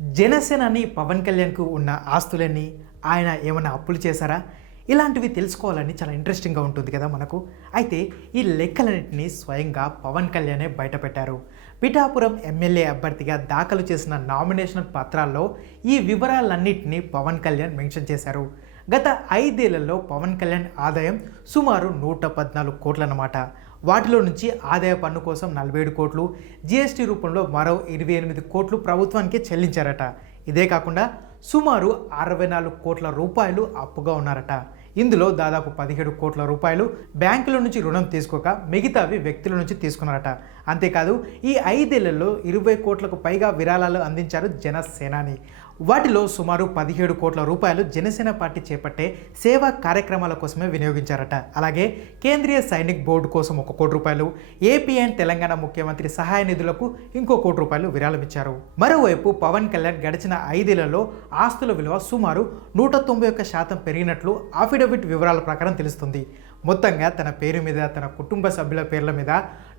జనసేనని పవన్ కళ్యాణ్కు ఉన్న ఆస్తులన్నీ ఆయన ఏమైనా అప్పులు చేశారా? ఇలాంటివి తెలుసుకోవాలని చాలా ఇంట్రెస్టింగ్గా ఉంటుంది కదా మనకు. అయితే ఈ లెక్కలన్నింటినీ స్వయంగా పవన్ కళ్యాణే బయటపెట్టారు. పిఠాపురం ఎమ్మెల్యే అభ్యర్థిగా దాఖలు చేసిన నామినేషన్ పత్రాల్లో ఈ వివరాలన్నింటినీ పవన్ కళ్యాణ్ మెన్షన్ చేశారు. గత ఐదేళ్ళలో పవన్ కళ్యాణ్ ఆదాయం సుమారు నూట పద్నాలుగు కోట్లన్నమాట. వాటిలో నుంచి ఆదాయ పన్ను కోసం నలభై ఏడు కోట్లు జీఎస్టీ రూపంలో మరో ఇరవై ఎనిమిది కోట్లు ప్రభుత్వానికి చెల్లించారట. ఇదే కాకుండా సుమారు అరవై నాలుగు కోట్ల రూపాయలు అప్పుగా ఉన్నారట. ఇందులో దాదాపు పదిహేడు కోట్ల రూపాయలు బ్యాంకుల నుంచి రుణం తీసుకోక మిగతావి వ్యక్తుల నుంచి తీసుకున్నారట. అంతేకాదు ఈ ఐదేళ్ళలో ఇరవై కోట్లకు పైగా విరాళాలు అందించారు జనసేనాని. వాటిలో సుమారు పదిహేడు కోట్ల రూపాయలు జనసేన పార్టీ చేపట్టే సేవా కార్యక్రమాల కోసమే వినియోగించారట. అలాగే కేంద్రీయ సైనిక్ బోర్డు కోసం ఒక కోటి రూపాయలు ఏపీ అండ్ తెలంగాణ ముఖ్యమంత్రి సహాయ నిధులకు ఇంకో కోటి రూపాయలు విరాళం ఇచ్చారు మరోవైపు పవన్ కళ్యాణ్ గడిచిన ఐదేళ్ళలో ఆస్తుల విలువ సుమారు నూట తొంభై ఒక్క శాతం పెరిగినట్లు అఫిడవిట్ వివరాల ప్రకారం తెలుస్తుంది. మొత్తంగా తన పేరు మీద తన కుటుంబ సభ్యుల పేర్ల మీద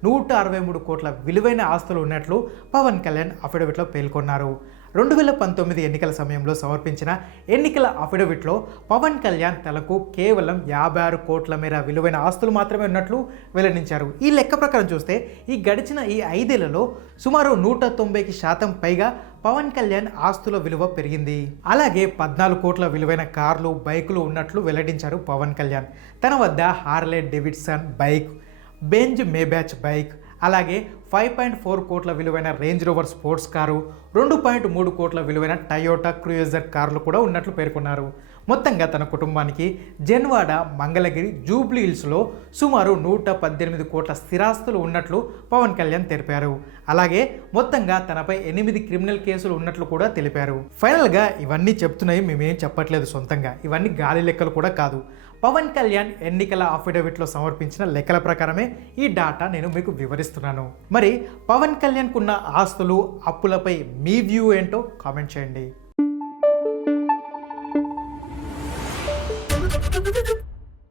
నూట అరవై మూడు కోట్ల విలువైన ఆస్తులు ఉన్నట్లు పవన్ కళ్యాణ్ అఫిడవిట్లో పేర్కొన్నారు. రెండు వేల పంతొమ్మిది ఎన్నికల సమయంలో సమర్పించిన ఎన్నికల అఫిడవిట్లో పవన్ కళ్యాణ్ తనకు కేవలం యాభై ఆరు కోట్ల మేర విలువైన ఆస్తులు మాత్రమే ఉన్నట్లు వెల్లడించారు. ఈ లెక్క ప్రకారం చూస్తే ఈ గడిచిన ఈ ఐదేళ్ళలో సుమారు నూట తొంభైకి శాతం పైగా పవన్ కళ్యాణ్ ఆస్తుల విలువ పెరిగింది. అలాగే పద్నాలుగు కోట్ల విలువైన కార్లు బైకులు ఉన్నట్లు వెల్లడించారు పవన్ కళ్యాణ్. తన వద్ద Harley Davidson bike Benz Maybach bike అలాగే ఫైవ్ పాయింట్ ఫోర్ కోట్ల విలువైన రేంజ్ రోవర్ స్పోర్ట్స్ కారు రెండు పాయింట్ మూడు కోట్ల విలువైన టయోటా క్రూయజర్ కార్లు కూడా ఉన్నట్లు పేర్కొన్నారు. మొత్తంగా తన కుటుంబానికి జెన్వాడ మంగళగిరి జూబ్లీ హిల్స్లో సుమారు నూట పద్దెనిమిది కోట్ల స్థిరాస్తులు ఉన్నట్లు పవన్ కళ్యాణ్ తెలిపారు. అలాగే మొత్తంగా తనపై ఎనిమిది క్రిమినల్ కేసులు ఉన్నట్లు కూడా తెలిపారు. ఫైనల్గా ఇవన్నీ చెప్తున్నాయి మేమేం చెప్పట్లేదు సొంతంగా. ఇవన్నీ గాలి లెక్కలు కూడా కాదు. పవన్ కళ్యాణ్ ఎన్నికల అఫిడవిట్లో సమర్పించిన లెక్కల ప్రకారమే ఈ డాటా నేను మీకు వివరిస్తున్నాను. మరి పవన్ కళ్యాణ్కున్న ఆస్తులు అప్పులపై మీ వ్యూ ఏంటో కామెంట్ చేయండి. Thank you.